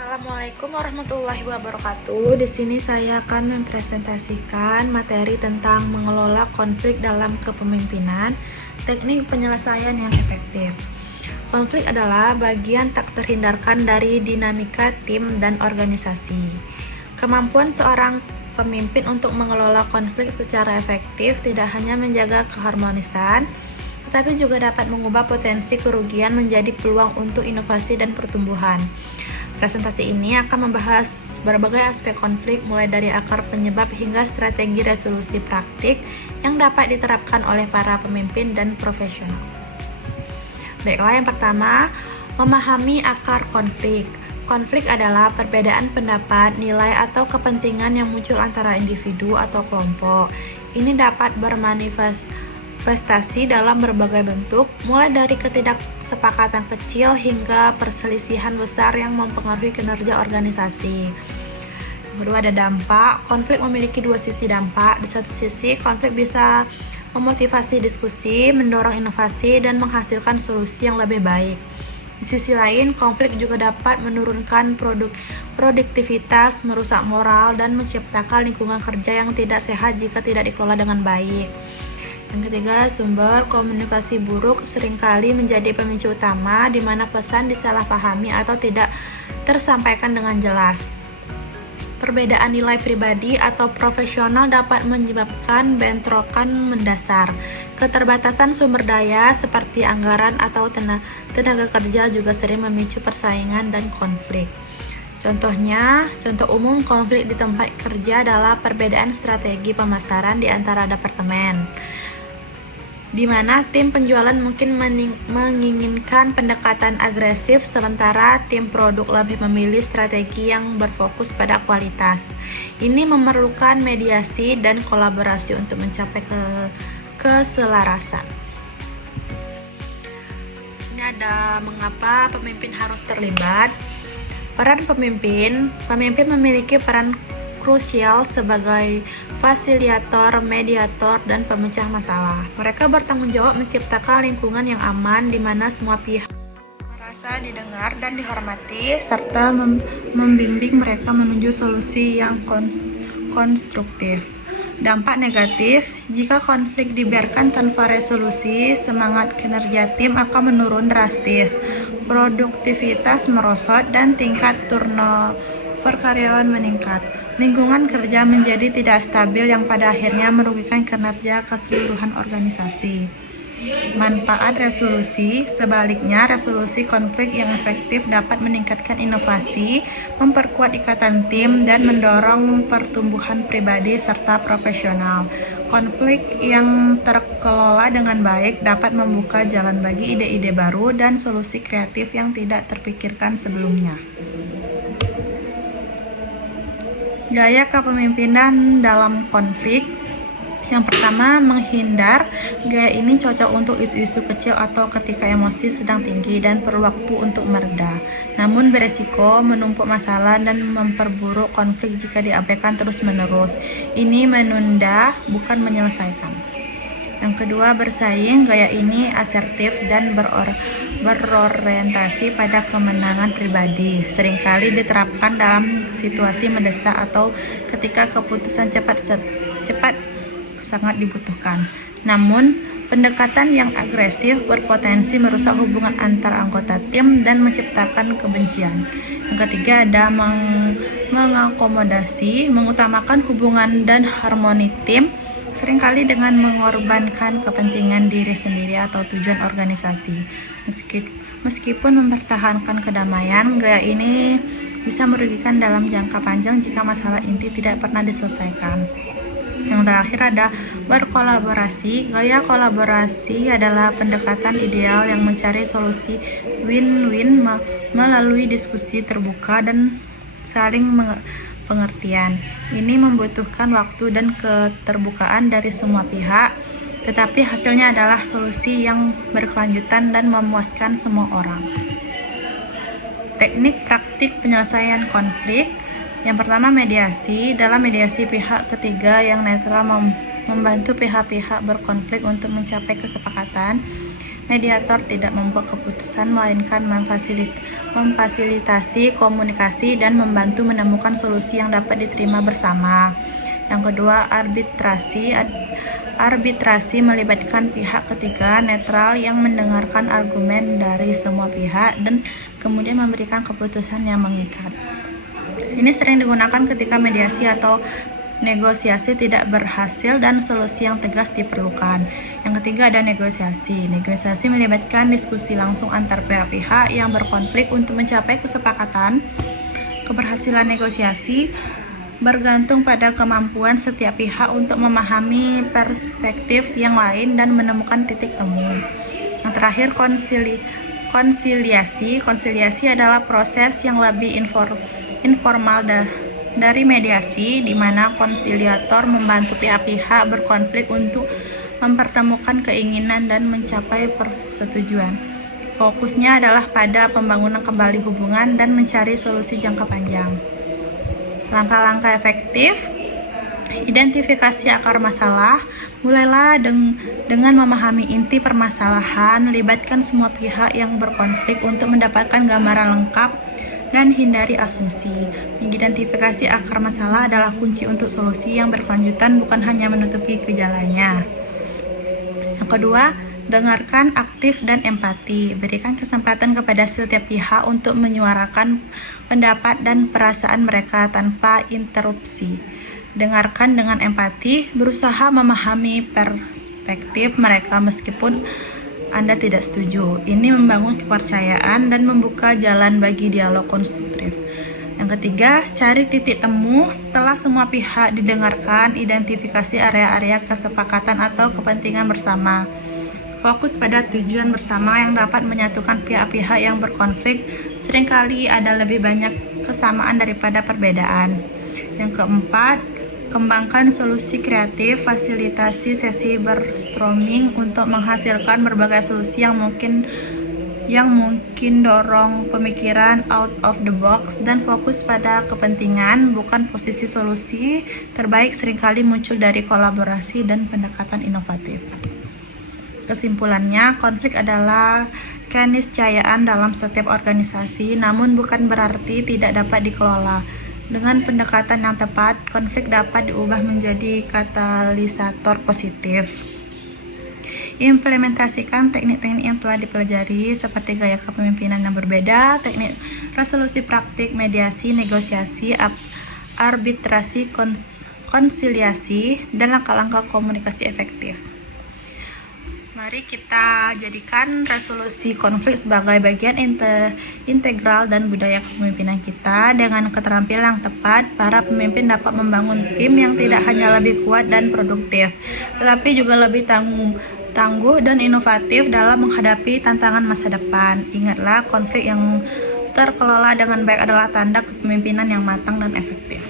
Assalamualaikum warahmatullahi wabarakatuh. Di sini saya akan mempresentasikan materi tentang mengelola konflik dalam kepemimpinan, teknik penyelesaian yang efektif. Konflik adalah bagian tak terhindarkan dari dinamika tim dan organisasi. Kemampuan seorang pemimpin untuk mengelola konflik secara efektif tidak hanya menjaga keharmonisan, tetapi juga dapat mengubah potensi kerugian menjadi peluang untuk inovasi dan pertumbuhan. Presentasi ini akan membahas berbagai aspek konflik, mulai dari akar penyebab hingga strategi resolusi praktik yang dapat diterapkan oleh para pemimpin dan profesional. Baiklah, yang pertama, memahami akar konflik. Konflik adalah perbedaan pendapat, nilai, atau kepentingan yang muncul antara individu atau kelompok. Ini dapat bermanifestasi dalam berbagai bentuk, mulai dari ketidaksepakatan kecil hingga perselisihan besar yang mempengaruhi kinerja organisasi. Kedua, ada dampak. Konflik memiliki dua sisi dampak. Di satu sisi, konflik bisa memotivasi diskusi, mendorong inovasi, dan menghasilkan solusi yang lebih baik. Di sisi lain, konflik juga dapat menurunkan produktivitas, merusak moral, dan menciptakan lingkungan kerja yang tidak sehat jika tidak dikelola dengan baik. Yang ketiga, sumber komunikasi buruk seringkali menjadi pemicu utama di mana pesan disalahpahami atau tidak tersampaikan dengan jelas. Perbedaan nilai pribadi atau profesional dapat menyebabkan bentrokan mendasar. Keterbatasan sumber daya seperti anggaran atau tenaga kerja juga sering memicu persaingan dan konflik. Contoh umum konflik di tempat kerja adalah perbedaan strategi pemasaran di antara departemen, di mana tim penjualan mungkin menginginkan pendekatan agresif, sementara tim produk lebih memilih strategi yang berfokus pada kualitas. Ini memerlukan mediasi dan kolaborasi untuk mencapai keselarasan. Ini ada mengapa pemimpin harus terlibat. Peran pemimpin memiliki peran krusial sebagai fasilitator, mediator, dan pemecah masalah. Mereka bertanggung jawab menciptakan lingkungan yang aman di mana semua pihak merasa didengar dan dihormati, serta membimbing mereka menuju solusi yang konstruktif. Dampak negatif, jika konflik dibiarkan tanpa resolusi, semangat kinerja tim akan menurun drastis, produktivitas merosot, dan tingkat turnover karyawan meningkat. Lingkungan kerja menjadi tidak stabil yang pada akhirnya merugikan kinerja keseluruhan organisasi. Manfaat resolusi, sebaliknya resolusi konflik yang efektif dapat meningkatkan inovasi, memperkuat ikatan tim, dan mendorong pertumbuhan pribadi serta profesional. Konflik yang terkelola dengan baik dapat membuka jalan bagi ide-ide baru dan solusi kreatif yang tidak terpikirkan sebelumnya. Gaya kepemimpinan dalam konflik. Yang pertama, menghindar. Gaya ini cocok untuk isu-isu kecil atau ketika emosi sedang tinggi dan perlu waktu untuk mereda. Namun beresiko menumpuk masalah dan memperburuk konflik jika diabaikan terus-menerus. Ini menunda, bukan menyelesaikan. Yang kedua, bersaing. Gaya ini asertif dan berorientasi pada kemenangan pribadi. Seringkali diterapkan dalam situasi mendesak atau ketika keputusan cepat sangat dibutuhkan. Namun, pendekatan yang agresif berpotensi merusak hubungan antar anggota tim dan menciptakan kebencian. Yang ketiga, ada mengakomodasi, mengutamakan hubungan dan harmoni tim, seringkali dengan mengorbankan kepentingan diri sendiri atau tujuan organisasi. Meskipun mempertahankan kedamaian, gaya ini bisa merugikan dalam jangka panjang jika masalah inti tidak pernah diselesaikan. Yang terakhir ada berkolaborasi. Gaya kolaborasi adalah pendekatan ideal yang mencari solusi win-win melalui diskusi terbuka dan saling pengertian. Ini membutuhkan waktu dan keterbukaan dari semua pihak, tetapi hasilnya adalah solusi yang berkelanjutan dan memuaskan semua orang. Teknik praktik penyelesaian konflik. Yang pertama, mediasi. Dalam mediasi, pihak ketiga yang netral membantu pihak-pihak berkonflik untuk mencapai kesepakatan. Mediator tidak membuat keputusan, melainkan memfasilitasi komunikasi dan membantu menemukan solusi yang dapat diterima bersama. Yang kedua, arbitrasi. Arbitrasi melibatkan pihak ketiga netral yang mendengarkan argumen dari semua pihak dan kemudian memberikan keputusan yang mengikat. Ini sering digunakan ketika mediasi atau negosiasi tidak berhasil dan solusi yang tegas diperlukan. Yang ketiga ada negosiasi. Negosiasi melibatkan diskusi langsung antar pihak-pihak yang berkonflik untuk mencapai kesepakatan. Keberhasilan negosiasi bergantung pada kemampuan setiap pihak untuk memahami perspektif yang lain dan menemukan titik temu. Yang terakhir, konsiliasi. Konsiliasi adalah proses yang lebih informal dari mediasi, di mana konsiliator membantu pihak-pihak berkonflik untuk mempertemukan keinginan dan mencapai persetujuan. Fokusnya adalah pada pembangunan kembali hubungan dan mencari solusi jangka panjang. Langkah-langkah efektif: identifikasi akar masalah. Mulailah dengan memahami inti permasalahan, libatkan semua pihak yang berkonflik untuk mendapatkan gambaran lengkap dan hindari asumsi. Mengidentifikasi akar masalah adalah kunci untuk solusi yang berkelanjutan, bukan hanya menutupi gejalanya. Yang kedua, dengarkan aktif dan empati. Berikan kesempatan kepada setiap pihak untuk menyuarakan pendapat dan perasaan mereka tanpa interupsi. Dengarkan dengan empati, berusaha memahami perspektif mereka meskipun Anda tidak setuju. Ini membangun kepercayaan dan membuka jalan bagi dialog konstruktif. Yang ketiga, cari titik temu. Setelah semua pihak didengarkan, identifikasi area-area kesepakatan atau kepentingan bersama. Fokus pada tujuan bersama yang dapat menyatukan pihak-pihak yang berkonflik. Seringkali ada lebih banyak kesamaan daripada perbedaan. Yang keempat, kembangkan solusi kreatif. Fasilitasi sesi brainstorming untuk menghasilkan berbagai solusi yang mungkin dorong pemikiran out of the box dan fokus pada kepentingan, bukan posisi. Solusi terbaik seringkali muncul dari kolaborasi dan pendekatan inovatif. Kesimpulannya, konflik adalah keniscayaan dalam setiap organisasi, namun bukan berarti tidak dapat dikelola. Dengan pendekatan yang tepat, konflik dapat diubah menjadi katalisator positif. Implementasikan teknik-teknik yang telah dipelajari seperti gaya kepemimpinan yang berbeda, teknik resolusi praktik, mediasi, negosiasi, arbitrasi, konsiliasi, dan langkah-langkah komunikasi efektif. Mari kita jadikan resolusi konflik sebagai bagian integral dan budaya kepemimpinan kita. Dengan keterampilan yang tepat, para pemimpin dapat membangun tim yang tidak hanya lebih kuat dan produktif, tetapi juga lebih tangguh dan inovatif dalam menghadapi tantangan masa depan. Ingatlah, konflik yang terkelola dengan baik adalah tanda kepemimpinan yang matang dan efektif.